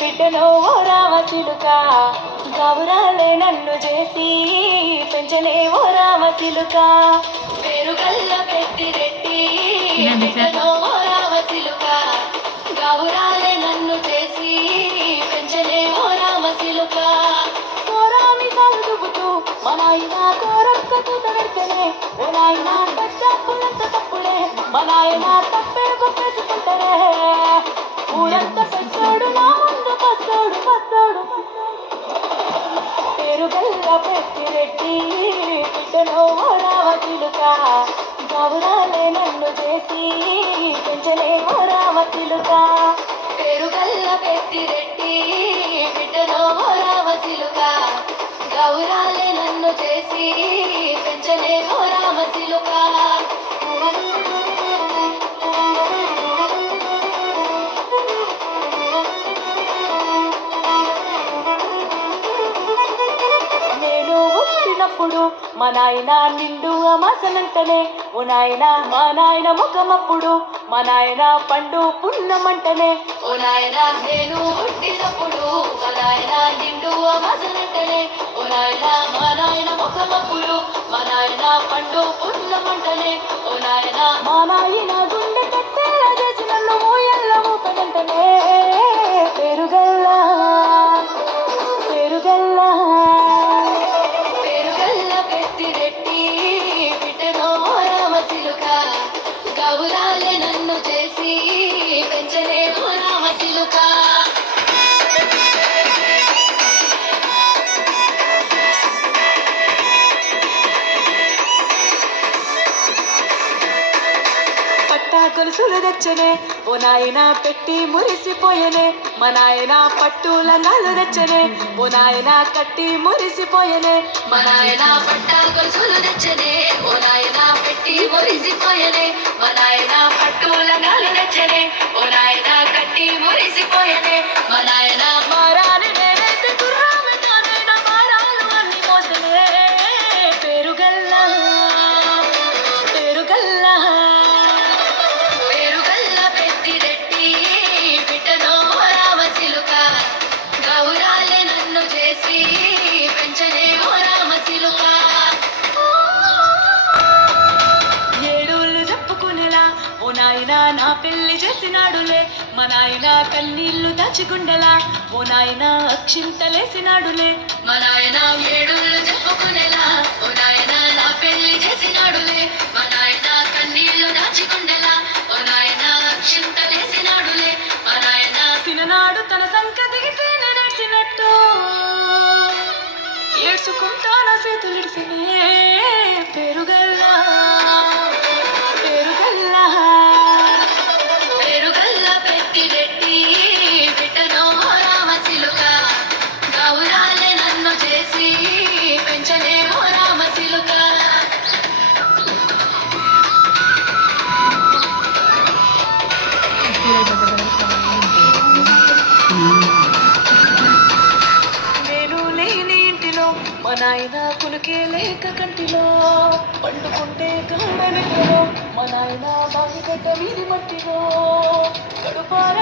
బిడ్డలో ఓ రామచిలుక గౌరాలే నన్ను చేసి పెంచలే ఓ రామచిలుక పేరుగల్ల పెద్దిరెడ్డి బిడ్డలో ఓ రామచిలుక గౌరాలే నన్ను చేసి పెంచలే ఓ రామచిలుక కోరామి సాగుతూ మా నాయన కోరక్కకు తగడితేనే ఓ నాయన తప్పులంత తప్పుడే మా నాయన తప్పే గొప్పేసుకుంటారే ఊరంతా పెద్దోడు నా ముందు పస్తోడు పస్తోడు పేరుగల్ల పెద్దిరెడ్డి బిడ్డలో ఓ రామచిలుక గౌరాలే నన్ను చేసి పెంచలే ఓ రామచిలుక పేరుగల్ల పెద్దిరెడ్డి బిడ్డలో ఓ రామచిలుక గౌరాలే నన్ను చేసి పెంచలే ఓ రామచిలుక మా నాయన నిండు అమాసనంటనే ఓ నాయన మా నాయన ముఖమప్పుడు మా నాయన పండు పున్నమంటనే ఓ నాయన నేను పుట్టినప్పుడు మా నాయన నిండు అమాసనంటనే ఓ నాయన మా నాయన ముఖమప్పుడు మా నాయన పండు పున్నమంటనే ఓ నాయన మా నాయన గుండె కట్టేలా చేసి నన్ను ఊయల్ల ఊపనంటనే పేరుగల్లా పేరుగల్లా గౌరాలే నన్ను చేసి పెంచలే ఓ రామచిలుక పట్టా గొలుసులు తెచ్చనే ఓ నాయన పెట్టి మురిసిపోయనే మా నాయన పట్టు లంగాలు తెచ్చనే ఓ నాయన కట్టి మురిసిపోయనే మా నాయన పట్టా గొలుసులు తెచ్చనే ఓ నాయన పెట్టి మురిసిపోయనే మా నాయన పట్టు లంగాలు తెచ్చనే ఓ నాయన కట్టి మురిసిపోయనే మా నాయన మారాని నేనైతే గుర్రామిన మారాలు అన్ని మోసనే పేరుగల్లా పేరుగల్లా పేరుగల్ల పెద్దిరెడ్డి బిడ్డలో రామచిలుక గౌరాలే నన్ను చేసి పెంచలే ఓ రామచిలుక ఓ నాయన నా పెళ్లి చేసినాడులే మా నాయన కన్నీళ్లు దాచిగుండెలా ఓ నాయన అక్షింతలేసినాడులే మా నాయన ఏడుళ్ళు చెప్పుకునేలా ఓ నాయన నా పెళ్లి చేసినాడులే మా నాయన కన్నీళ్లు దాచిగుండెలా ఓ నాయన అక్షింతలేసినాడులే మా నాయన తిననాడు తన సంకతికి తేనె నడిచినట్టు ఏడ్చుకుంటా నా చేతులిడిసినే పేరుగల్లా నేను లేని ఇంటిలో మా నాయన కులికే లేక కంటిలో పండుకుంటే కాడనిలో మా నాయన బావిగడ్డ వీధి మట్టిలో కడుపార